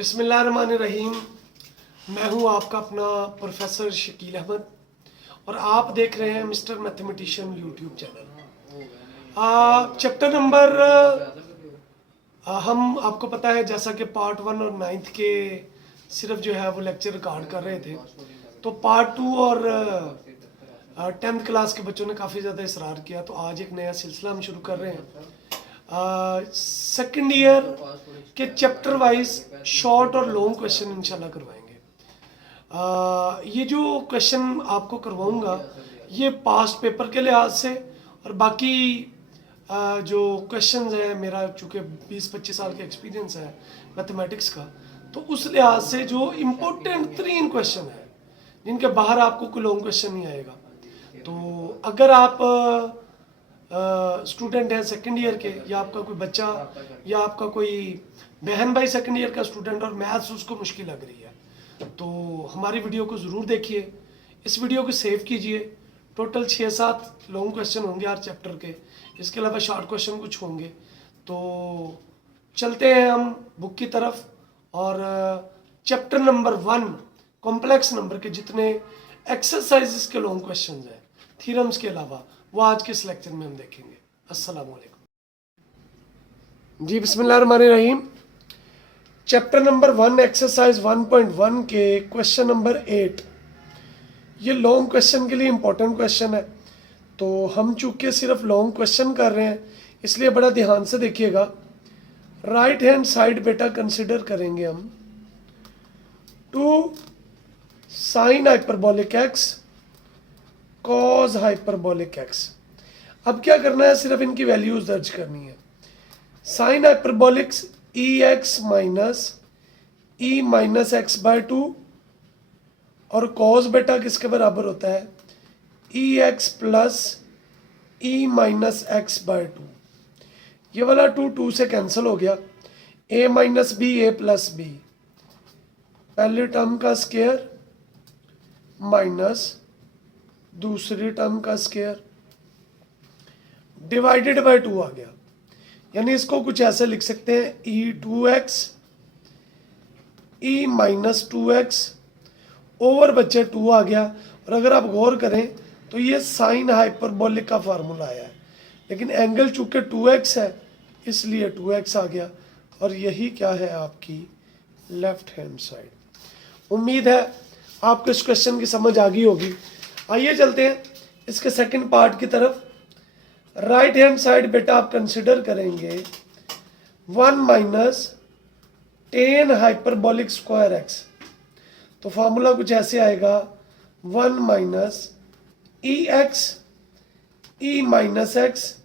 बिस्मिल्लाहिर्रहमानिर्रहीम। मैं हूं आपका अपना प्रोफेसर शकील अहमद और आप देख रहे हैं mister mathematician YouTube channel. Chapter number हम आपको पता है जैसा कि पार्ट 1 और 9th के सिर्फ जो है वो लेक्चर रिकॉर्ड कर रहे थे, तो पार्ट 2 और 10th क्लास के बच्चों ने काफ़ी ज़्यादा इसरार किया, तो आज एक नया सिलसिला हम शुरू कर रहे हैं। सेकंड ईयर के चैप्टर वाइज शॉर्ट और लॉन्ग क्वेश्चन इंशाल्लाह करवाएंगे। ये जो क्वेश्चन आपको करवाऊंगा ये पास्ट पेपर के लिहाज से और बाकी जो क्वेश्चंस है, मेरा चूँकि 20-25 साल का एक्सपीरियंस है मैथमेटिक्स का, तो उस लिहाज से जो इम्पोर्टेंट 3 क्वेश्चन है जिनके बाहर आपको कोई लॉन्ग क्वेश्चन नहीं आएगा। तो अगर आप स्टूडेंट हैं सेकंड ईयर के, या आपका कोई बच्चा या आपका कोई बहन भाई सेकंड ईयर का स्टूडेंट और मैथ्स उसको मुश्किल लग रही है, तो हमारी वीडियो को ज़रूर देखिए। इस वीडियो को सेव कीजिए। टोटल 6-7 लॉन्ग क्वेश्चन होंगे हर चैप्टर के, इसके अलावा शॉर्ट क्वेश्चन कुछ होंगे। तो चलते हैं हम बुक की तरफ और चैप्टर नंबर 1 कॉम्प्लेक्स नंबर के जितने एक्सरसाइजेस के लॉन्ग क्वेश्चन हैं थ्योरम्स के अलावा, वो आज के इस लेक्चर में हम देखेंगे। अस्सलाम वालेकुम जी। बिस्मिल्लाहिर्रहमानिर्रहीम। चैप्टर नंबर 1 एक्सरसाइज 1.1 के क्वेश्चन नंबर 8, ये लॉन्ग क्वेश्चन के लिए इम्पोर्टेंट क्वेश्चन है। तो हम चूँकि सिर्फ लॉन्ग क्वेश्चन कर रहे हैं इसलिए बड़ा ध्यान से देखिएगा। राइट हैंड साइड बेटा कंसिडर करेंगे हम 2 sign hyperbolic x cos hyperbolic x. अब क्या करना है, सिर्फ इनकी वैल्यूज दर्ज करनी है। Sign हाइपरबोलिक्स E x minus X by 2 और कॉज बेटा किसके बराबर होता है, e x plus E minus X by 2। ये वाला 2 से कैंसिल हो गया। ए माइनस बी ए प्लस बी, पहली टर्म का स्क्वायर माइनस दूसरी टर्म का स्क्वायर डिवाइडेड बाय 2 आ गया। यानी इसको कुछ ऐसे लिख सकते हैं, ई 2x E minus 2x over बच्चे 2 आ गया। और अगर आप गौर करें तो ये साइन हाइपरबोलिक का फार्मूला आया है, लेकिन एंगल चूंकि 2x है इसलिए 2x आ गया। और यही क्या है, आपकी लेफ्ट हैंड साइड। उम्मीद है आपको इस क्वेश्चन की समझ आ गई होगी। आइए चलते हैं इसके सेकंड पार्ट की तरफ। राइट हैंड साइड बेटा आप कंसिडर करेंगे 1 minus tan hyperbolic square x. तो फार्मूला कुछ ऐसे आएगा, 1 माइनस ई एक्स ई माइनस एक्स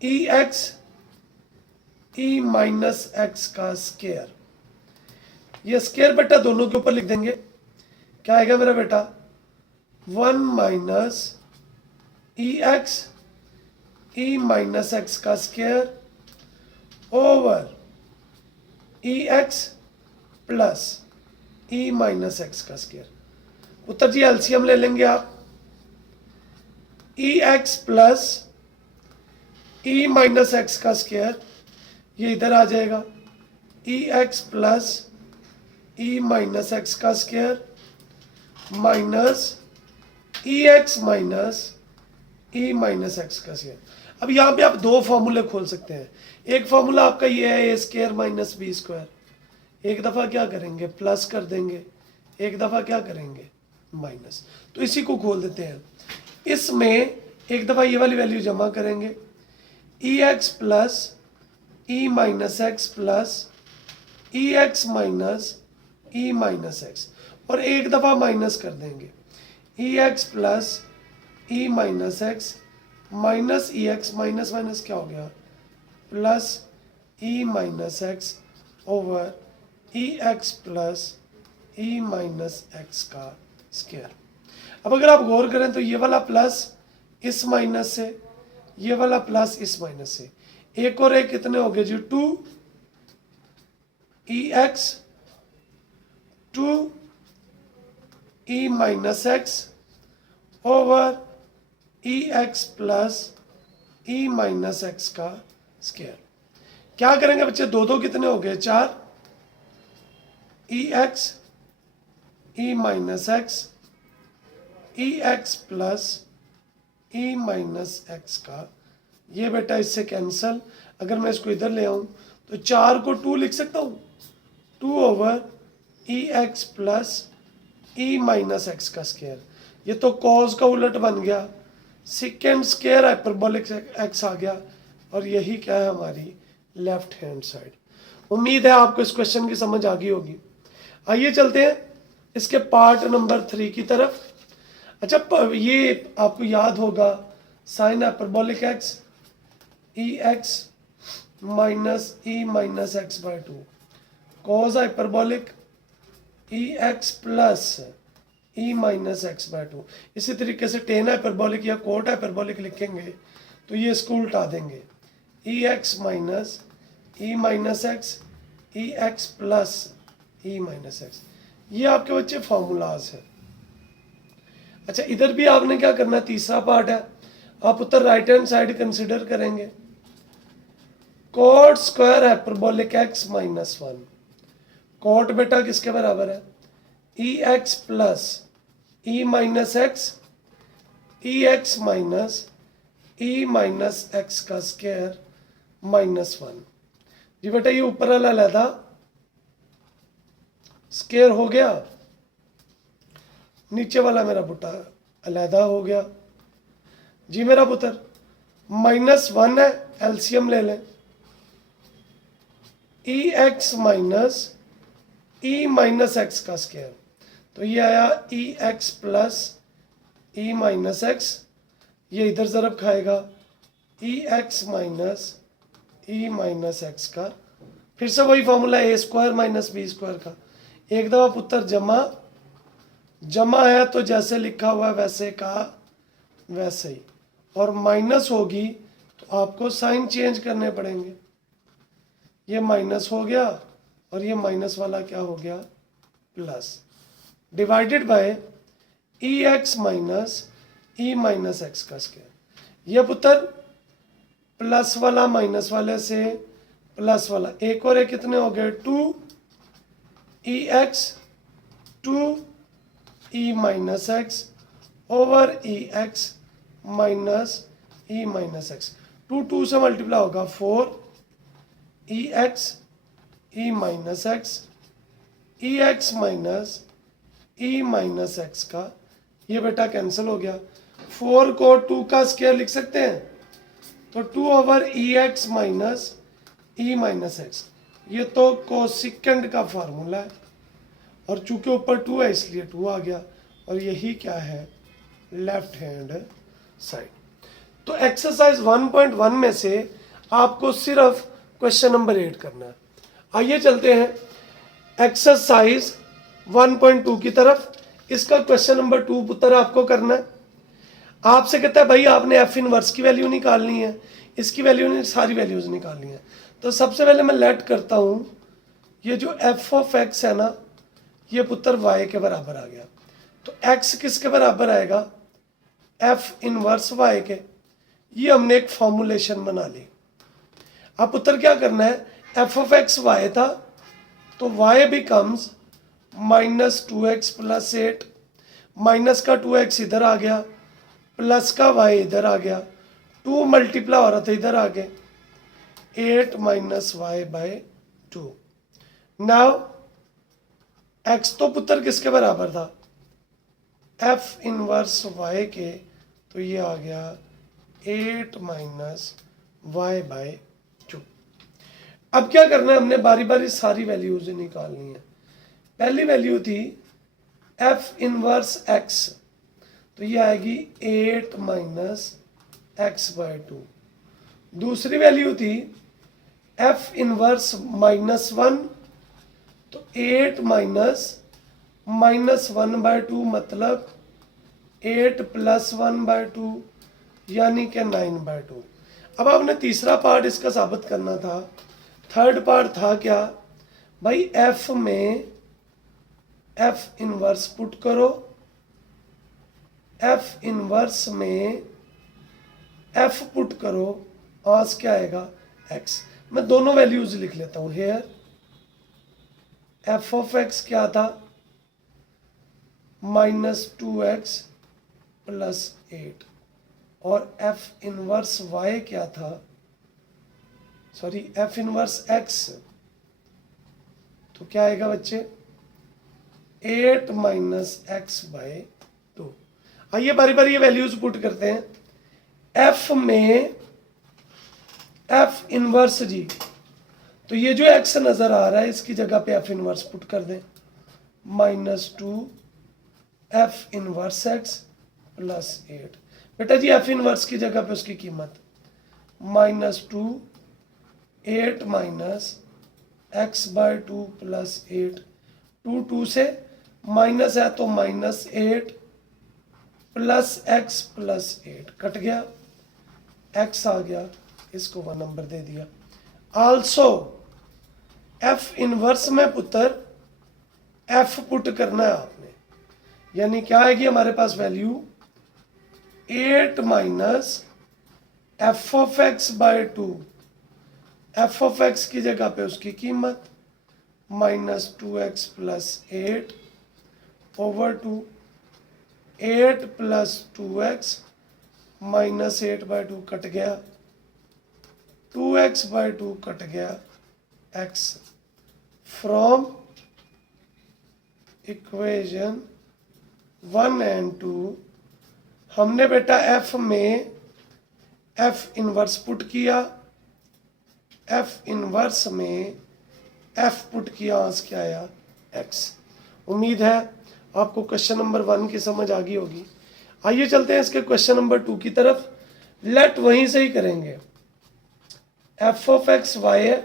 ई एक्स ई माइनस एक्स का स्क्वायर। ये स्क्वायर बेटा दोनों के ऊपर लिख देंगे। क्या आएगा मेरा बेटा, 1 माइनस ई एक्स ई माइनस एक्स का स्क्वायर ओवर ई एक्स प्लस ई माइनस एक्स का स्क्वायर। उत्तर जी एलसीएम ले लेंगे आप। ई एक्स प्लस ई माइनस एक्स का स्क्वायर ये इधर आ जाएगा, ई एक्स प्लस ई माइनस एक्स का स्क्वायर माइनस ई एक्स माइनस ई माइनस एक्स का स्क्वायर। अब यहाँ पे आप 2 फॉर्मूले खोल सकते हैं। एक फॉर्मूला आपका ये है ए स्क्वायर माइनस बी स्क्वायर। एक दफ़ा क्या करेंगे, प्लस कर देंगे, एक दफ़ा क्या करेंगे, माइनस। तो इसी को खोल देते हैं। इसमें एक दफ़ा ये वाली वैल्यू जमा करेंगे, ई एक्स प्लस ई माइनस एक्स प्लस ई एक्स माइनस ई माइनस एक्स, और एक दफ़ा माइनस कर देंगे, ई एक्स प्लस ई माइनस एक्स माइनस ई एक्स, माइनस माइनस क्या हो गया, प्लस ई माइनस एक्स ओवर ई एक्स प्लस ई माइनस एक्स का स्क्वायर। अब अगर आप गौर करें तो ये वाला प्लस इस माइनस से, ये वाला प्लस इस माइनस से, एक और एक कितने हो गए जी, 2 ई एक्स 2 ई माइनस एक्स ओवर ई एक्स प्लस ई माइनस एक्स का स्क्वायर। क्या करेंगे बच्चे, 2 कितने हो गए, 4, ई एक्स ई माइनस एक्स ई एक्स प्लस ई माइनस एक्स का, ये बेटा इससे कैंसल। अगर मैं इसको इधर ले आऊं तो 4 को 2 लिख सकता हूं, 2 ओवर ई एक्स प्लस ई माइनस एक्स का स्क्वायर। ये तो कॉज का उलट बन गया, सेकेंड स्क्वायर हाइपरबोलिक एक्स आ गया, और यही क्या है हमारी लेफ्ट हैंड साइड। उम्मीद है आपको इस क्वेश्चन की समझ आ गई होगी। आइए चलते हैं इसके पार्ट नंबर 3 की तरफ। अच्छा, ये आपको याद होगा sine hyperbolic X E x minus E minus X by 2, cos hyperbolic E x plus E minus X by 2। इसी तरीके से टेन हाइपरबोलिक या कोट हाइपरबोलिक लिखेंगे तो ये इसको उल्टा देंगे, ई एक्स माइनस ई माइनस एक्स ई एक्स प्लस ई माइनस एक्स। ये आपके बच्चे फॉर्मूलाज हैं। अच्छा, इधर भी आपने क्या करना है, तीसरा पार्ट है, आप उत्तर राइट हैंड साइड कंसिडर करेंगे। Cot square hyperbolic x minus 1, cot बेटा किसके बराबर है, ई एक्स प्लस ई माइनस एक्स ई एक्स माइनस ई माइनस एक्स का स्क्वायर माइनस 1। जी बेटा ये ऊपर वाला अलहदा स्क्वायर हो गया, नीचे वाला मेरा पुटा अलहदा हो गया। जी मेरा पुत्र माइनस 1 है, एलसीएम ले लें, ई एक्स माइनस ई माइनस एक्स का स्क्वायर, तो ये आया ई एक्स प्लस ई माइनस एक्स, ये इधर ज़रब खाएगा ई एक्स माइनस ई माइनस एक्स का, फिर से वही फॉर्मूला ए स्क्वायर माइनस बी स्क्वायर का। एक दफ़ा पुत्र जमा, जमा है तो जैसे लिखा हुआ है वैसे का वैसे ही, और माइनस होगी तो आपको साइन चेंज करने पड़ेंगे। ये माइनस हो गया और ये माइनस वाला क्या हो गया plus, divided by E x minus E minus x का स्क्वायर। ये पुत्र प्लस वाला माइनस वाले से प्लस वाला, एक और एक कितने हो गए 2 ई एक्स 2 ई माइनस एक्स ओवर ई एक्स माइनस ई माइनस एक्स, 2 2 से मल्टीप्लाई होगा 4 ई एक्स ई माइनस एक्स ई एक्स माइनस ई माइनस एक्स का, ये बेटा कैंसिल हो गया। 4 को 2 का स्क्वायर लिख सकते हैं, तो 2 ओवर ई एक्स माइनस ई माइनस एक्स, ये तो कोसिकेंड का फार्मूला है, और चूंकि ऊपर 2 है इसलिए 2 आ गया, और यही क्या है लेफ्ट हैंड साइड। तो एक्सरसाइज 1.1 में से आपको सिर्फ क्वेश्चन नंबर 8 करना है। आइए चलते हैं एक्सरसाइज 1.2 की तरफ। इसका क्वेश्चन नंबर 2 पुत्र आपको करना है। आपसे कहता है भाई आपने एफ इनवर्स की वैल्यू निकालनी है, इसकी वैल्यू नहीं, सारी वैल्यूज निकालनी है। तो सबसे पहले मैं लेट करता हूं, ये जो एफ ऑफ एक्स है ना, ये पुत्र वाई के बराबर आ गया, तो एक्स किसके बराबर आएगा एफ इनवर्स वाई के। ये हमने एक फॉर्मुलेशन बना ली। अब पुत्र क्या करना है, एफ ऑफ एक्स वाई था तो y becomes minus 2x plus 8, minus का 2x इधर आ गया, प्लस का y इधर आ गया, 2 मल्टीप्लाई हो रहा था इधर आ गए 8 minus y by 2। Now x तो पुत्र किसके बराबर था f इनवर्स y के, तो ये आ गया 8 माइनस वाई बाय 2। अब क्या करना है, हमने बारी बारी सारी वैल्यूज निकालनी है। पहली वैल्यू थी f इनवर्स x, तो ये आएगी 8 माइनस एक्स बाय 2। दूसरी वैल्यू थी f इनवर्स माइनस 1, तो 8 माइनस 1 बाय 2 मतलब 8 प्लस 1 बाय 2 यानी कि 9 बाय 2। अब आपने तीसरा पार्ट इसका साबित करना था। थर्ड पार्ट था क्या भाई, f में f इनवर्स पुट करो, f इनवर्स में f पुट करो, आज क्या आएगा x। मैं दोनों वैल्यूज लिख लेता हूं, हेयर एफ ऑफ एक्स क्या था, -2x प्लस 8, और एफ इनवर्स वाई क्या था, सॉरी एफ इनवर्स एक्स, तो क्या आएगा बच्चे, 8 माइनस एक्स बाय 2। आइए बारी बारी ये वैल्यूज पुट करते हैं। एफ में एफ इनवर्स जी, तो ये जो एक्स नजर आ रहा है इसकी जगह पे एफ इनवर्स पुट कर दें, -2 एफ इनवर्स एक्स प्लस 8। बेटा जी एफ इनवर्स की जगह पे उसकी कीमत -2 8 माइनस एक्स बाय 2 प्लस 8, 2 से माइनस है तो -8 प्लस एक्स प्लस 8 कट गया, एक्स आ गया, इसको 1 नंबर दे दिया। आल्सो एफ इनवर्स में पुत्र एफ पुट करना है आपने, यानी क्या आएगी हमारे पास value 8 minus F of X by 2, F of X की जगह पे उसकी कीमत -2x plus 8 over 2, 8 plus 2x -8 by 2 cut गया, 2x बाय 2 कट गया, x फ्रॉम इक्वेशन 1 एंड 2 हमने बेटा f में f इनवर्स पुट किया, f इनवर्स में f पुट किया, आज क्या आया x। उम्मीद है आपको क्वेश्चन नंबर 1 की समझ आ गई होगी। आइए चलते हैं इसके क्वेश्चन नंबर 2 की तरफ। लेट वहीं से ही करेंगे, f ऑफ एक्स y है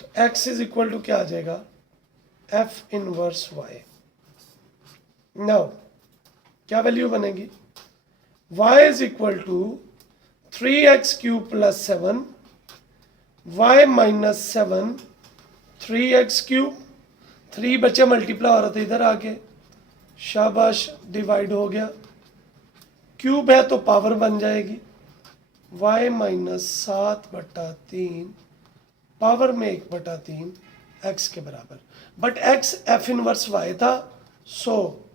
तो x इज इक्वल टू क्या आ जाएगा, f इनवर्स y। नाउ क्या वैल्यू बनेगी, y is equal to 3x cube plus 7, y minus 7 3x cube, 3 बच्चे मल्टीप्लाई हो रहा था इधर आके, शाबाश डिवाइड हो गया, क्यूब है तो पावर बन जाएगी, y माइनस 7/3 पावर में 1/3 x के बराबर। But x f inverse y था, सो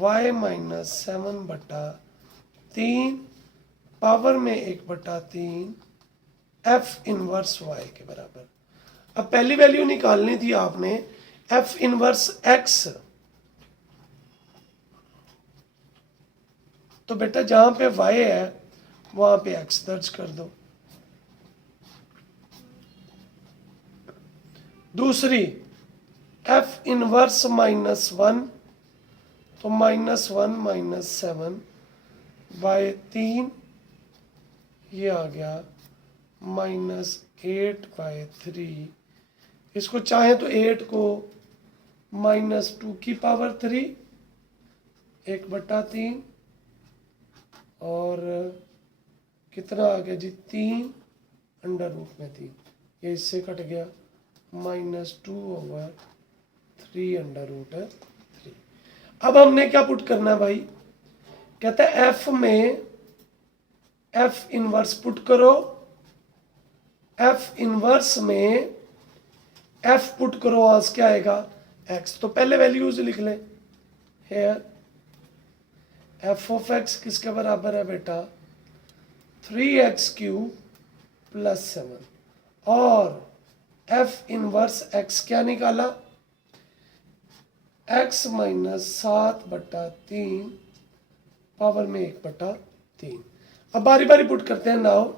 y माइनस 7/3 पावर में 1/3 f इनवर्स y के बराबर। अब पहली वैल्यू निकालनी थी आपने f इनवर्स x, तो बेटा जहां पे y है वहां पे x दर्ज कर दो। दूसरी f इनवर्स -1, तो -1 माइनस 7 बाय 3, ये आ गया -8/3। इसको चाहे तो 8 को -2 की पावर 3 1/3 और कितना आ गया जी 3 अंडर रूट में 3, ये इससे कट गया -2/3 अंडर रूट 3। अब हमने क्या पुट करना है भाई, कहता है f में f इनवर्स पुट करो, f इनवर्स में f पुट करो, आज क्या आएगा x। तो पहले वैल्यूज लिख ले, हेयर f ऑफ x किसके बराबर है बेटा 3x क्यूब प्लस 7, और f इनवर्स x क्या निकाला, x माइनस 7/3 पावर में 1/3। अब बारी बारी पुट करते हैं। नाउ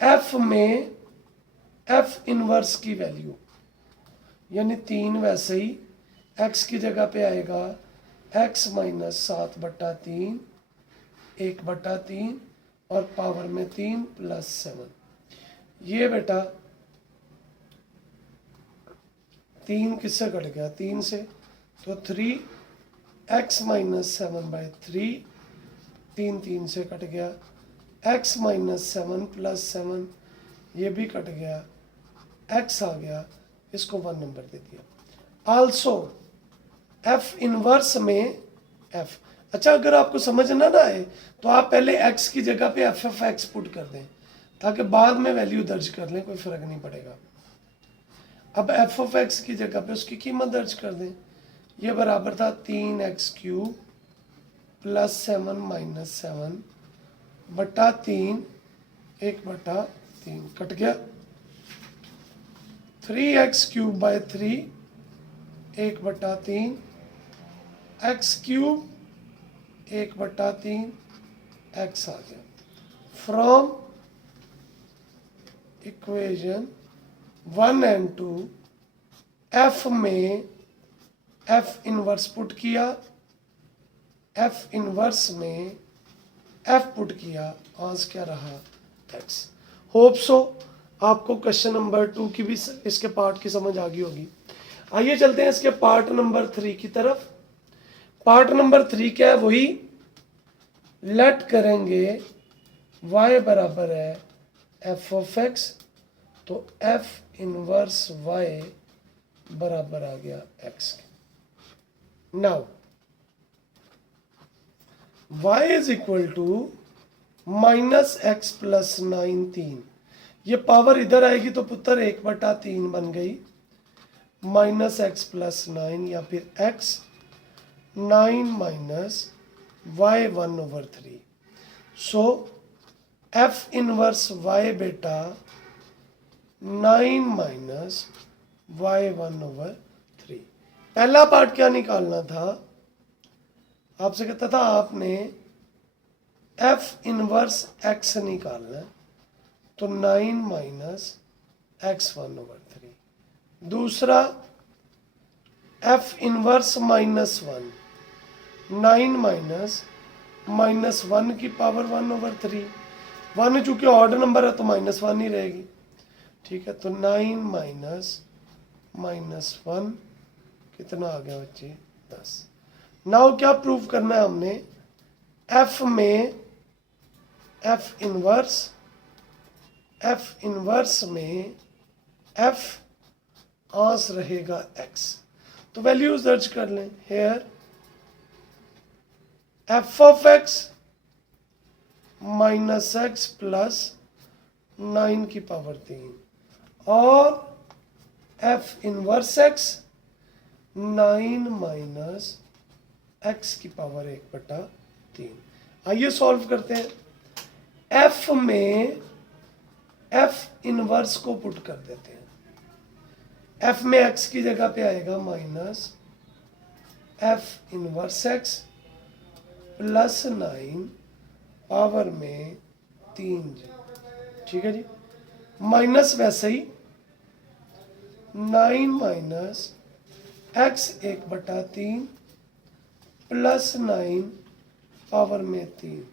f में f इनवर्स की वैल्यू यानी 3, वैसे ही x की जगह पे आएगा x माइनस 7/3 1/3 और पावर में 3 प्लस 7। ये बेटा 3 किससे कट गया, 3 से, तो 3x माइनस 7/3, 3 से कट गया, x माइनस 7 प्लस 7, ये भी कट गया, x आ गया, इसको 1 नंबर दे दिया। आल्सो f इनवर्स में f, अच्छा अगर आपको समझना ना आए तो आप पहले x की जगह पे f ऑफ x पुट कर दें ताकि बाद में वैल्यू दर्ज कर लें, कोई फर्क नहीं पड़ेगा। अब एफ ऑफ एक्स की जगह पे उसकी कीमत दर्ज कर दें। ये बराबर था 3x³ प्लस 7 माइनस 7 बटा 3 1/3 कट गया। 3x³ बाय 3 1/3 x³ 1/3 x आ गया। फ्रॉम इक्वेशन 1 एंड 2 एफ में एफ इनवर्स पुट किया, एफ इनवर्स में एफ पुट किया, आंस क्या रहा एक्स। होप सो आपको क्वेश्चन नंबर 2 की भी इसके पार्ट की समझ आ गई होगी। आइए चलते हैं इसके पार्ट नंबर 3 की तरफ। पार्ट नंबर 3 क्या है, वही लेट करेंगे y बराबर है एफ ऑफ एक्स, तो एफ इनवर्स y बराबर आ गया x के। Now y is equal to minus x plus 9 3, ये पावर इधर आएगी तो पुत्र 1/3 बन गई, माइनस एक्स प्लस 9 या फिर x 9 माइनस y 1/3। सो एफ इनवर्स y बेटा 9 माइनस y 1/3। पहला पार्ट क्या निकालना था, आपसे कहता था आपने एफ इनवर्स x निकालना है, तो 9 माइनस x 1/3। दूसरा एफ इनवर्स -1, 9 माइनस 1 की पावर 1/3। 1 चूंकि ऑड नंबर है तो -1 ही रहेगी, ठीक है। तो 9 माइनस 1 कितना आ गया बच्चे 10। नाउ क्या प्रूव करना है हमने, एफ में एफ इनवर्स में एफ आंस रहेगा एक्स। तो वैल्यूज दर्ज कर लें। Here f of x minus x plus 9 की पावर 3 और f inverse x 9 minus x की पावर 1/3। आइए सॉल्व करते हैं। एफ में एफ इनवर्स को पुट कर देते हैं। एफ में एक्स की जगह पे आएगा minus F inverse x plus 9 power में 3, ठीक है जी। माइनस वैसे ही 9 माइनस एक्स 1/3 प्लस 9 पावर में 3,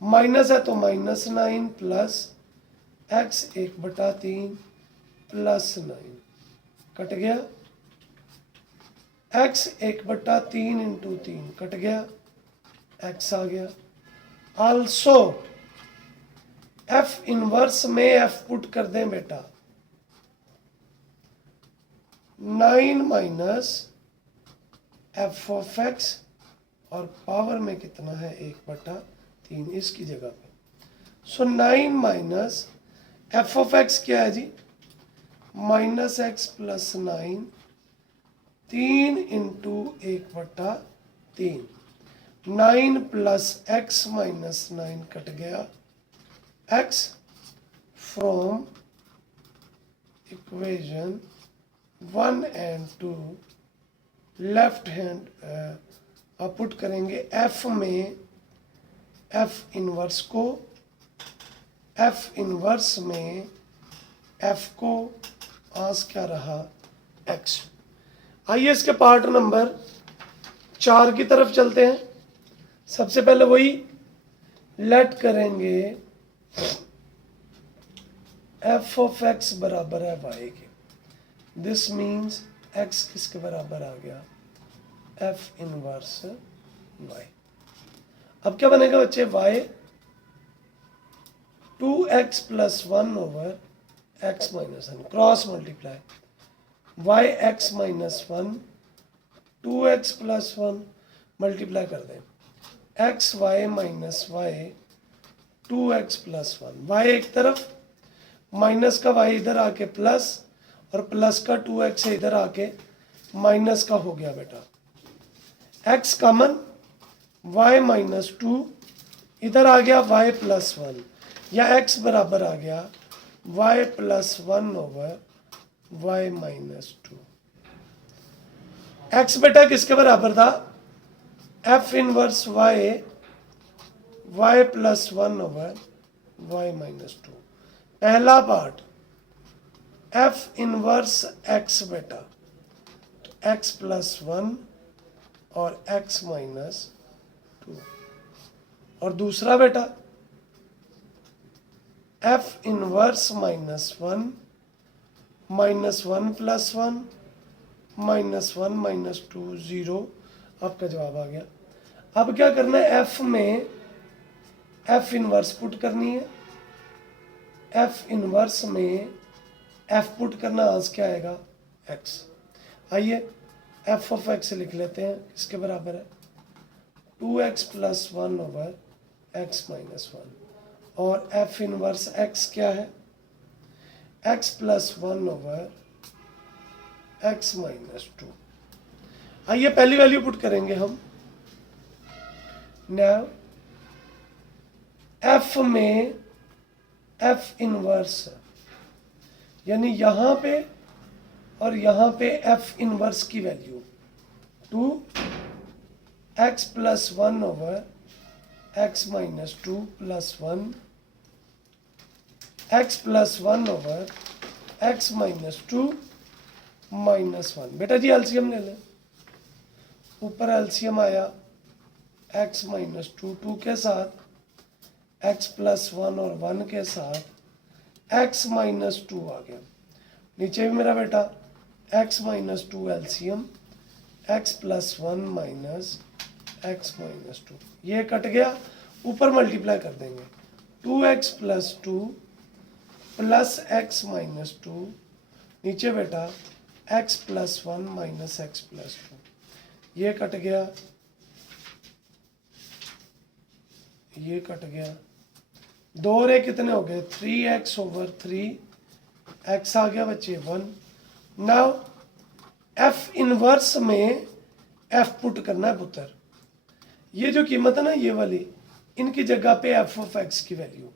माइनस है तो -9 प्लस एक्स 1/3 प्लस 9 कट गया, एक्स 1/3 इंटू 3 कट गया, एक्स आ गया। आल्सो एफ इनवर्स में एफ पुट कर दें बेटा, 9 माइनस एफ ऑफ एक्स और पावर में कितना है 1/3 इसकी जगह पे। So 9 minus F of X क्या है जी, minus x plus 9 3 into 1/3, 9 plus X minus 9 cut गया, X from equation 1 and 2 left hand put करेंगे। एफ में एफ इनवर्स को, एफ इनवर्स में एफ को आंस क्या रहा एक्स। आइए इसके पार्ट नंबर 4 की तरफ चलते हैं। सबसे पहले वही लेट करेंगे एफ ऑफ एक्स बराबर है वाई के। दिस मीन्स एक्स किसके बराबर आ गया, एफ इनवर्स वाई। अब क्या बनेगा बच्चे, y 2x plus 1 over x minus 1 cross multiply, y x minus 1 2x plus 1 multiply कर दें, x y minus y 2x plus 1, y एक तरफ माइनस का वाई इधर आके प्लस और प्लस का 2x इधर आके माइनस का हो गया बेटा, x कॉमन, y माइनस 2 इधर आ गया y प्लस 1, या x बराबर आ गया y plus 1 over y minus 2। x बेटा किसके बराबर था, f inverse y plus 1 over y minus 2। पहला पार्ट f इनवर्स x बेटा, तो x प्लस 1 और x माइनस 2। और दूसरा बेटा f inverse minus 1 minus 1 plus 1 minus 1 minus 2 0। आपका जवाब आ गया। अब क्या करना है, f में f इनवर्स पुट करनी है, f इनवर्स में f पुट करना, आज क्या आएगा x। आइए f ऑफ x लिख लेते हैं, किसके बराबर है 2x plus 1 over x minus 1, और f इनवर्स x क्या है x plus 1 over x minus 2। आइए पहली वैल्यू पुट करेंगे हम। नाउ f में f इनवर्स, यानी यहां पे और यहां पे f इनवर्स की value 2x plus 1 over x minus 2 plus 1 x plus 1 over x minus 2 minus 1। बेटा जी एलसीएम ले लें, ऊपर एलसीएम आया x माइनस 2 2 के साथ, x प्लस 1 और 1 के साथ x माइनस 2 आ गया। नीचे भी मेरा बेटा x minus 2 LCM, x plus 1 minus x minus 2, ये कट गया, ऊपर मल्टीप्लाई कर देंगे 2x plus 2 plus x minus 2, नीचे बेटा x plus 1 minus x plus 2, ये कट गया, ये कट गया, दो रे कितने हो गए 3x ओवर 3, x आ गया बच्चे 1। नाउ f इनवर्स में f पुट करना है पुत्र, ये जो कीमत है ना ये वाली, इनकी जगह पे f ऑफ x की वैल्यू,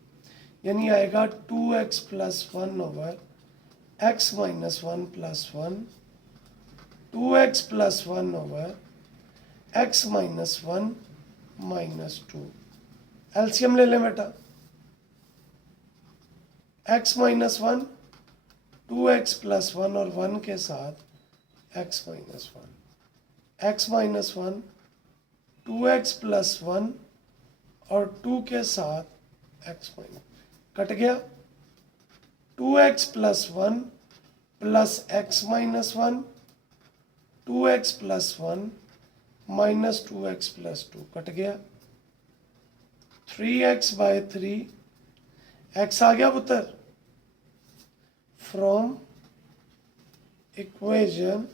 यानी आएगा 2x plus 1 over x minus 1 plus 1, 2x plus 1 over x minus 1 minus 2। LCM ले लें बेटा, x माइनस 1 2x प्लस 1 और 1 के साथ x minus 1, x minus 1 2x plus 1 और 2 के साथ x माइनस, कट गया 2x plus 1 plus x minus 1, 2x plus 1 minus 2x plus 2, cut गया 3x बाय 3, x आ गया पुत्र फ्रॉम इक्वेशन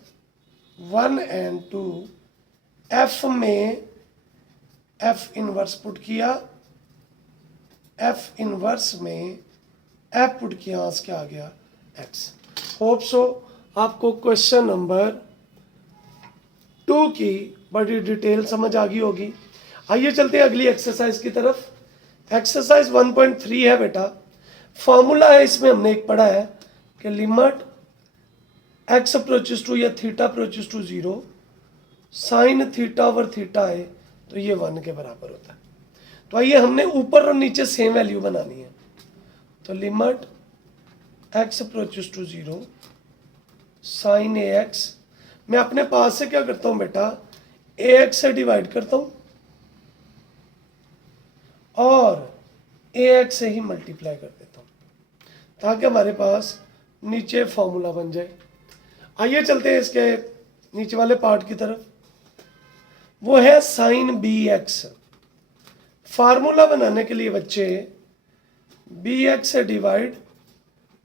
1 एंड 2, f में f इनवर्स पुट किया, f इनवर्स में f पुट किया, आज क्या आ गया x। होप सो आपको क्वेश्चन नंबर 2 की बड़ी डिटेल समझ आ गई होगी। आइए चलते हैं अगली एक्सरसाइज की तरफ। एक्सरसाइज 1.3 है बेटा, फॉर्मूला है इसमें, हमने एक पढ़ा है कि लिमिट x अप्रोचेस टू या theta approaches to 0 sine theta over theta है, तो ये 1 के बराबर होता है। तो आइए हमने ऊपर और नीचे सेम वैल्यू बनानी है, तो limit x approaches to 0 sine ax, मैं अपने पास से क्या करता हूं बेटा ax से डिवाइड करता हूं और ax से ही मल्टीप्लाई कर देता हूं, ताकि हमारे पास नीचे फॉर्मूला बन जाए। आइए चलते हैं इसके नीचे वाले पार्ट की तरफ, वो है साइन bx। फार्मूला बनाने के लिए बच्चे bx से डिवाइड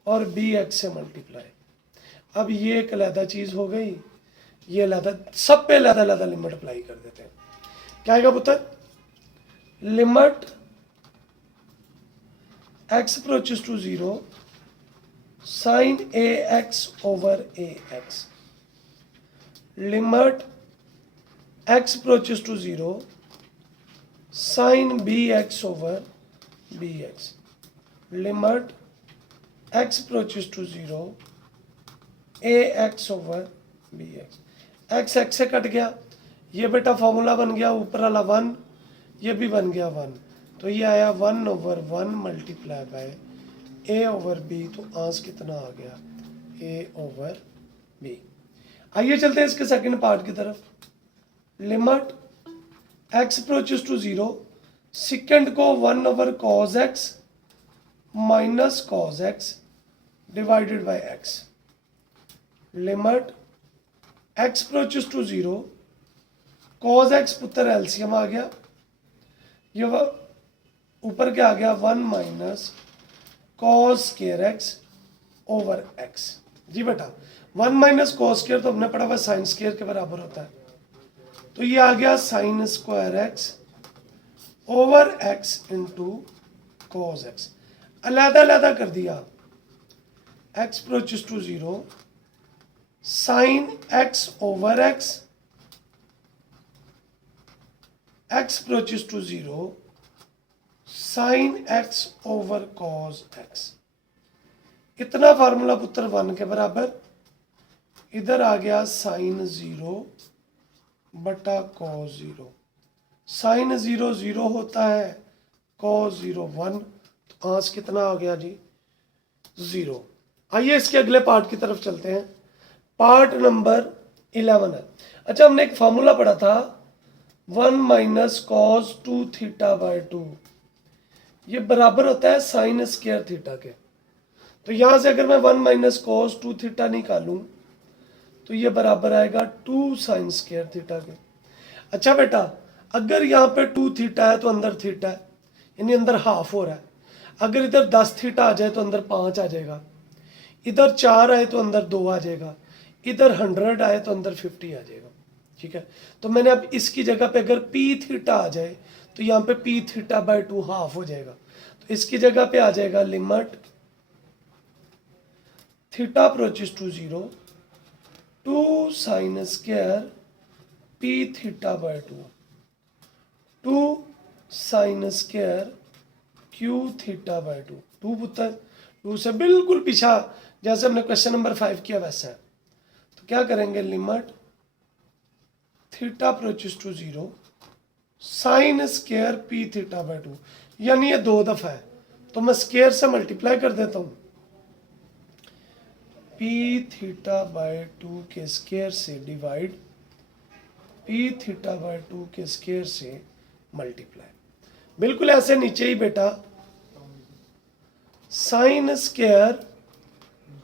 और bx से मल्टीप्लाई। अब ये एक अलहदा चीज हो गई, ये अलहदा, सब पे अलहदा अलहदा लिमिट अप्लाई कर देते हैं। क्या आएगा पुत्र, limit x approaches to 0 sine a x over a x, limit x approaches to 0, sin bx over bx, limit x approaches to 0, ax over bx, x से कट गया, ये बेटा फॉर्मूला बन गया ऊपर वाला 1, ये भी बन गया 1, तो ये आया 1/1 multiply bye a over b, तो आंस कितना आ गया a ओवर b। आइए चलते हैं इसके सेकंड पार्ट की तरफ। Limit x approaches to 0, second को 1/cos x minus cos x divided by x, limit x approaches to 0, cos x पुत्र एलसीएम आ गया, ये ऊपर क्या आ गया 1 minus cos square x over x। जी बेटा 1 माइनस cos स्क्वायर तो हमने पढ़ा हुआ साइन स्क्वायर के बराबर होता है, तो ये आ गया sine square x over x into cos x, अलग-अलग कर दिया, x approaches to 0, sine x over x, x approaches to 0, sine x over cos x। इतना फार्मूला पुत्र 1 के बराबर, इधर आ गया साइन 0 बटा cos 0, साइन 0 0 होता है, cos 0 1, तो आंस कितना हो गया जी 0। आइए इसके अगले पार्ट की तरफ चलते हैं, पार्ट नंबर 11 है। अच्छा हमने एक फार्मूला पढ़ा था 1 माइनस cos 2 थीटा बाय 2, ये बराबर होता है साइन स्क्वायर थीटा के, तो यहां से अगर मैं 1 माइनस cos 2 थीटा निकालूं तो ये बराबर आएगा 2 साइन स्क्वायर थीटा के। अच्छा बेटा अगर यहाँ पे 2 थीटा है तो अंदर थीटा है, यानी अंदर हाफ हो रहा है, अगर इधर 10 थीटा आ जाए तो अंदर 5 आ जाएगा, इधर 4 आए तो अंदर 2 आ जाएगा, इधर 100 आए तो अंदर 50 आ जाएगा। ठीक है, तो मैंने अब इसकी जगह पे अगर p थीटा आ जाए तो यहाँ पे p थीटा बाय 2 हाफ हो जाएगा, तो इसकी जगह पे आ जाएगा limit theta approaches to 0, 2 sine square p theta by 2, 2 sine square q theta by 2, 2 पुत्र 2 से बिल्कुल पीछा, जैसे हमने क्वेश्चन नंबर 5 किया वैसा है, तो क्या करेंगे limit theta approaches to 0, sine square p theta by 2, यानी ये 2 दफा है, तो मैं स्क्वायर से मल्टीप्लाई कर देता हूं, p थीटा बाय 2 के स्क्वायर से डिवाइड p थीटा बाय 2 के स्क्वायर से मल्टीप्लाई, बिल्कुल ऐसे नीचे ही बेटा sign square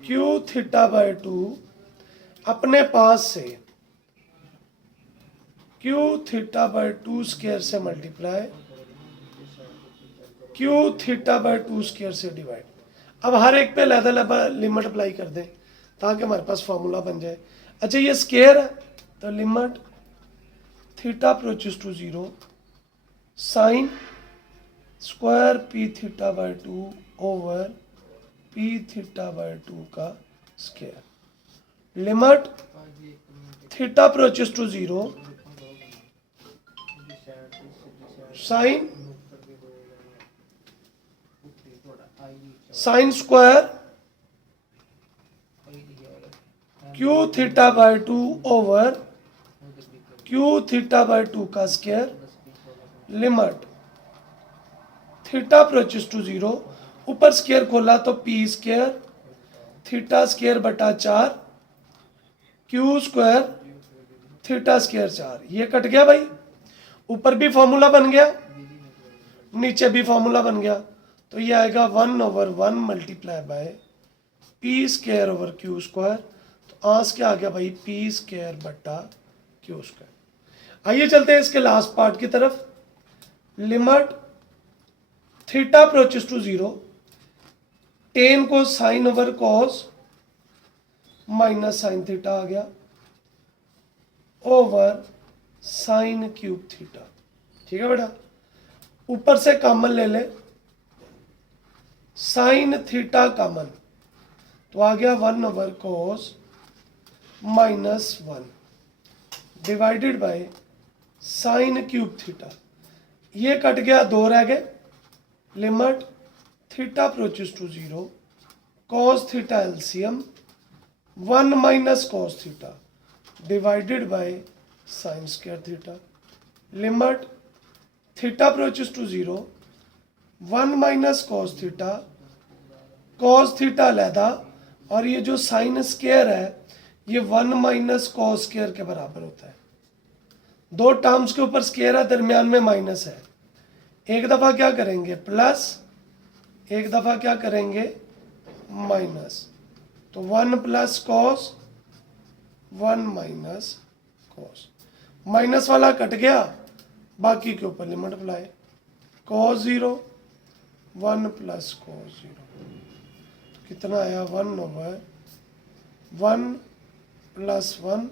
q theta by 2 अपने पास से q थीटा बाय 2 स्क्वायर से multiply, q theta by 2 square से डिवाइड। अब हर एक पे अलग लिमिट अप्लाई कर दें ताकि हमारे पास फॉर्मूला बन जाए। अच्छा ये स्क्वायर है तो limit theta approaches to 0, sine square p theta by 2 over p theta by 2 का square, limit theta approaches to 0, sine square q theta by 2 over q theta by 2 का square, limit theta approaches to 0, ऊपर square खोला तो p square theta square बटा 4 q square theta square 4, ये cut गया भाई, ऊपर भी फॉर्मूला बन गया नीचे भी फॉर्मूला बन गया, तो ये आएगा 1/1 multiply by p square over q square, तो आंस क्या आ गया भाई p स्क्वायर बटा q स्क्वायर। आइए चलते हैं इसके लास्ट पार्ट की तरफ, limit theta approaches to 0, tan को sine over cos minus sine theta आ गया ओवर साइन क्यूब थीटा। ठीक है बेटा, ऊपर से कॉमन ले ले, साइन थीटा कॉमन, तो आ गया 1/cos -1 divided by sine cube theta. ये कट गया, 2 रह गए। Limit theta approaches to 0 cos theta LCM 1 minus cos theta divided by sine square theta. Limit theta approaches to 0 1 minus cos theta अलहदा, और ये जो साइन स्क्वायर है ये 1 माइनस cos स्क्वायर के बराबर होता है। 2 टर्म्स के ऊपर स्क्वायर है, दरमियान में माइनस है। एक दफा क्या करेंगे प्लस, एक दफा क्या करेंगे माइनस। तो 1 plus cos 1 minus cos, minus वाला कट गया, बाकी के ऊपर limit apply. cos 0 1 plus cos 0 कितना आया 1/1 प्लस 1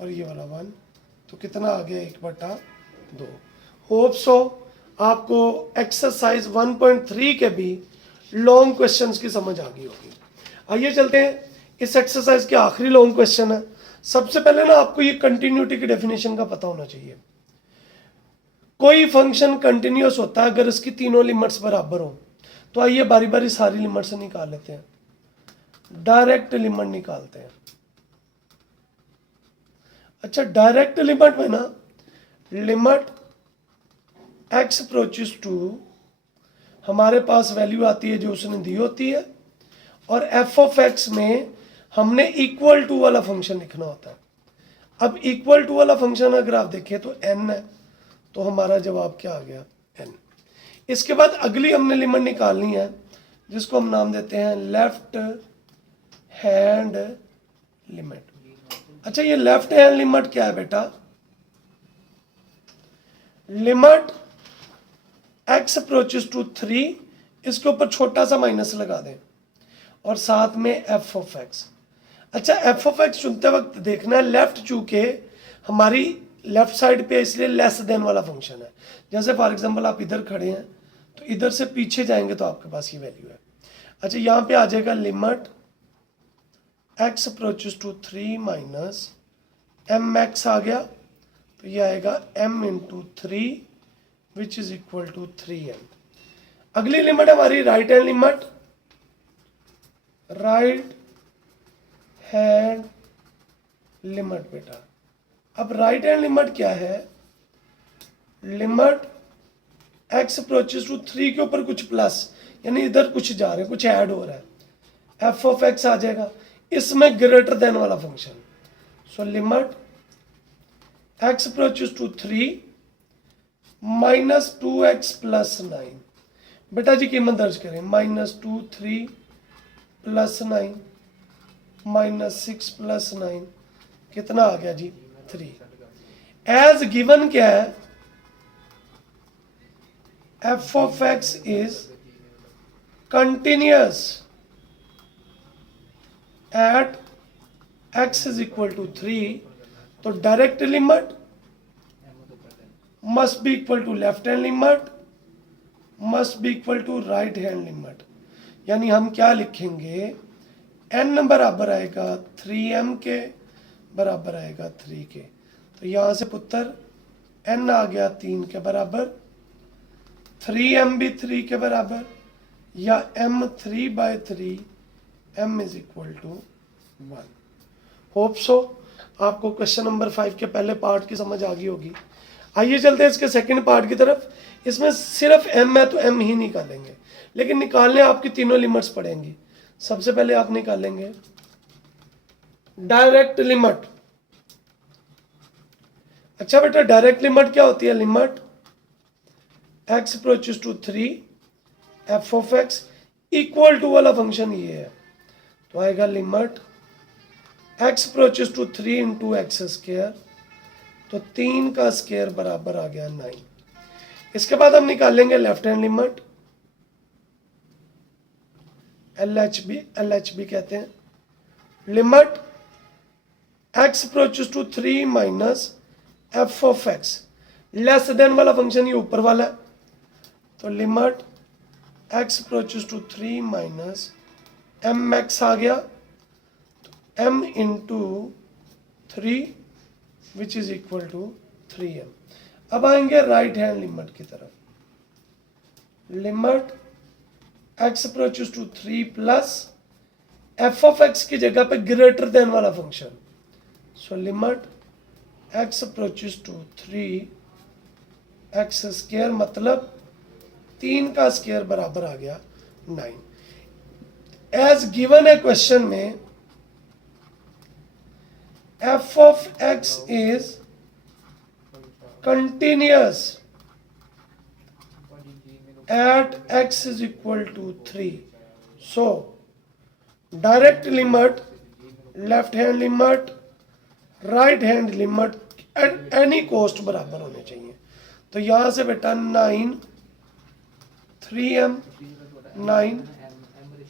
और ये वाला 1, तो कितना आ गया 1/2। होप सो आपको एक्सरसाइज 1.3 के भी लॉन्ग क्वेश्चंस की समझ आ गई होगी। आइए चलते हैं, इस एक्सरसाइज के आखिरी लॉन्ग क्वेश्चन है। सबसे पहले ना आपको ये कंटिन्यूटी की डेफिनेशन का पता होना चाहिए। कोई फंक्शन कंटिन्यूअस होता है अगर इसकी तीनों लिमिट्स बराबर हो। तो आइए बारी बारी सारी लिमिट्स निकाल लेते हैं। डायरेक्ट लिमिट निकालते हैं। अच्छा, डायरेक्ट लिमिट में ना लिमिट x अप्रोचेस टू, हमारे पास वैल्यू आती है जो उसने दी होती है, और f ऑफ x में हमने इक्वल टू वाला फंक्शन लिखना होता है। अब इक्वल टू वाला फंक्शन अगर आप देखें तो n है, तो हमारा जवाब क्या आ गया n। इसके बाद अगली हमने लिमिट निकालनी है जिसको हम नाम देते हैं लेफ्ट हैंड लिमिट। अच्छा, ये लेफ्ट हैंड लिमिट क्या है बेटा? लिमिट x अप्रोचेस टू 3, इसके ऊपर छोटा सा माइनस लगा दें और साथ में f ऑफ x। अच्छा, f ऑफ x चुनते वक्त देखना है लेफ्ट, चूंकि हमारी लेफ्ट साइड पे इसलिए लेस देन वाला फंक्शन है। जैसे फॉर एग्जांपल आप इधर खड़े हैं तो इधर से पीछे जाएंगे तो आपके पास ये वैल्यू है। अच्छा, यहाँ पे आ जाएगा limit x approaches to 3 minus mx आ गया, तो ये आएगा m into 3 which is equal to 3n। अगली लिमिट हमारी right hand limit, right hand limit बेटा। अब राइट हैंड लिमिट क्या है? लिमिट x अप्रोचेस टू 3 के ऊपर कुछ प्लस, यानी इधर कुछ जा रहे हैं, कुछ ऐड हो रहा है, f ऑफ x आ जाएगा, इसमें ग्रेटर देन वाला function. So limit x approaches to 3 minus 2x plus 9। बेटा जी कीमत दर्ज करें, -2 3 प्लस 9 -6 प्लस 9 कितना आ गया जी 3। एज गिवन क्या है? f of x is continuous at x is equal to 3, तो direct limit must be equal to left hand limit must be equal to right hand limit। यानी हम क्या लिखेंगे, n बराबर आएगा 3m के, बराबर आएगा 3 के। तो यहाँ से पुत्र n आ गया 3 के बराबर, 3m भी 3 के बराबर, या m 3/3 m is equal to 1। Hope so आपको क्वेश्चन नंबर 5 के पहले पार्ट की समझ आ गई होगी। आइए चलते हैं इसके सेकंड पार्ट की तरफ। इसमें सिर्फ m है तो m ही निकालेंगे, लेकिन निकालने आपकी तीनों लिमिट्स पड़ेंगी। सबसे पहले आप निकालेंगे डायरेक्ट लिमिट। अच्छा बेटा, डायरेक्ट लिमिट क्या होती है? Limit x approaches to 3 f of x equal to वाला फंक्शन ये है, तो आएगा limit x approaches to 3 into x square, तो 3 का स्क्वायर बराबर आ गया 9। इसके बाद हम निकालेंगे लेफ्ट हैंड लिमिट, LHB कहते हैं। Limit x approaches to 3 minus f of x, less than वाला फंक्शन ये ऊपर वाला है, तो limit x approaches to 3 minus M X आ गया, तो M into 3 which is equal to 3m। अब आएंगे राइट हैंड लिमिट की तरफ, limit x approaches to 3 plus F of X की जगह पे ग्रेटर देन वाला function, so limit x approaches to 3 x square, मतलब 3 का स्क्वायर बराबर आ गया 9। एज गिवन है क्वेश्चन में f of x is continuous at x is equal to 3, so direct limit, left hand limit, right hand limit at any cost बराबर होने चाहिए। तो यहां से बेटा 9 3m 9,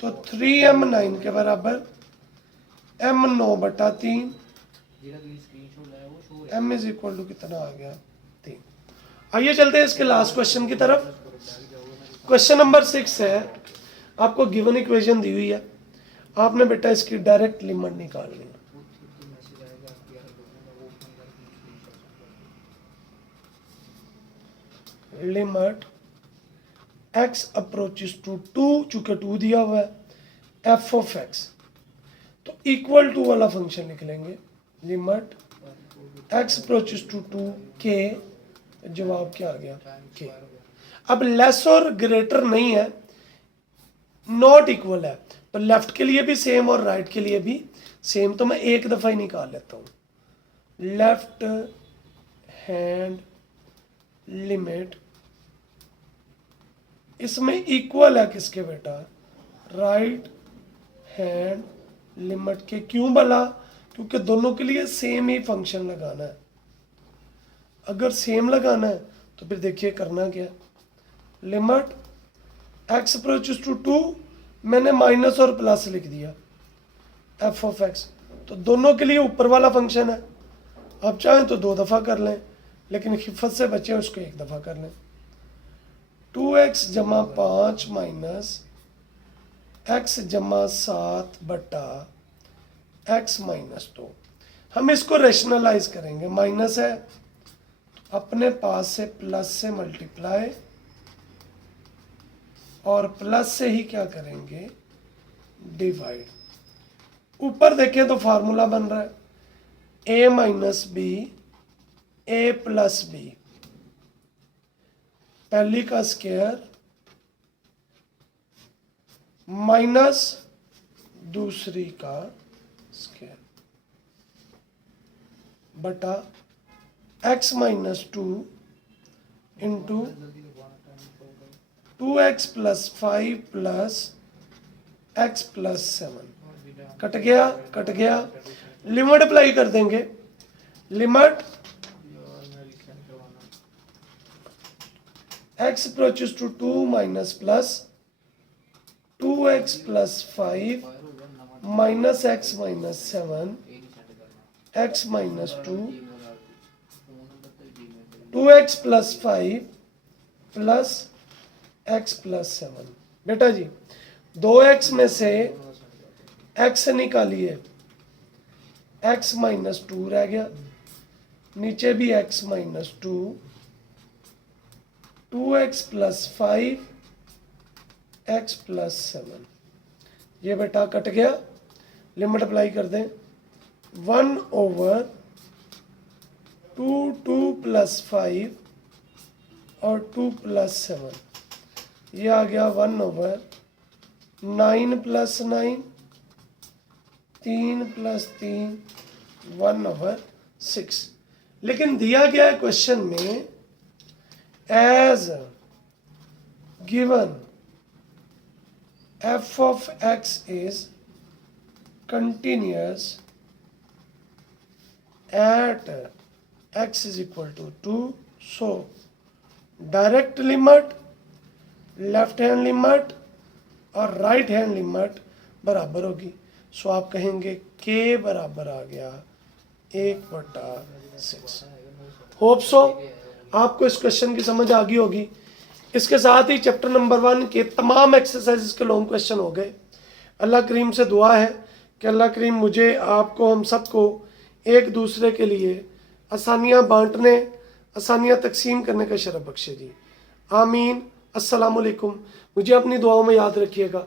तो 3m 9 के बराबर, m 9 बटा 3, m इज इक्वल टू कितना आ गया 3। आइए चलते हैं इसके लास्ट क्वेश्चन की तरफ। क्वेश्चन नंबर 6 है, आपको गिवन इक्वेशन दी हुई है, आपने बेटा इसकी डायरेक्ट लिमिट निकालनी है। लिमिट x अप्रोचेस टू 2, चूंकि 2 दिया हुआ है, f ऑफ x, तो इक्वल टू वाला फंक्शन लिख लेंगे, limit x approaches to 2 k, जवाब क्या आ गया k। अब लेस और ग्रेटर नहीं है, नॉट इक्वल है, पर लेफ्ट के लिए भी सेम और राइट के लिए भी सेम, तो मैं एक दफा ही निकाल लेता हूं, लेफ्ट हैंड लिमिट, इसमें इक्वल है किसके बेटा, राइट हैंड लिमिट के। क्यों भला, क्योंकि दोनों के लिए सेम ही फंक्शन लगाना है। अगर सेम लगाना है तो फिर देखिए करना क्या, लिमिट x अप्रोचेस टू 2, मैंने माइनस और प्लस लिख दिया, f ऑफ x, तो दोनों के लिए ऊपर वाला फंक्शन है। आप चाहें तो 2 दफ़ा कर लें, लेकिन खिफत से बचे उसको 1 दफ़ा कर लें। 2x जमा 5 माइनस x जमा 7 बटा x माइनस 2। हम इसको रेशनलाइज करेंगे, माइनस है अपने पास से प्लस से मल्टीप्लाई, और प्लस से ही क्या करेंगे, डिवाइड। ऊपर देखें तो फार्मूला बन रहा है a minus b a plus b, पहली का स्क्वायर माइनस दूसरी का स्क्वायर बटा x minus 2 into 2x plus 5 plus x plus 7। Cut गया, लिमिट अप्लाई कर देंगे, limit x approaches to 2 minus plus 2x plus 5 minus x minus 7, x minus 2, 2x plus 5 plus x plus 7। बेटा जी 2x में से x निकालिए, x minus 2 रह गया, नीचे भी x minus 2, 2x plus 5 x plus 7, ये बेटा कट गया। लिमिट अप्लाई कर दें, 1 ओवर 2 प्लस 5 और 2 प्लस 7, ये आ गया 1 ओवर 9 प्लस 9, 3 प्लस 3, 1 ओवर 6। लेकिन दिया गया है क्वेश्चन में as given f of x is continuous at x is equal to 2, so direct limit, left hand limit और राइट हैंड लिमिट बराबर होगी। सो आप कहेंगे k बराबर आ गया 1/6। होप सो आपको इस क्वेश्चन की समझ आ गई होगी। इसके साथ ही चैप्टर नंबर 1 के तमाम एक्सरसाइजेस के लॉन्ग क्वेश्चन हो गए। अल्लाह करीम से दुआ है कि अल्लाह करीम मुझे, आपको, हम सबको एक दूसरे के लिए आसानियाँ बांटने, आसानियाँ तकसीम करने का शरफ बख्शे जी। आमीन। अस्सलामुअलैकुम। मुझे अपनी दुआओं में याद रखिएगा।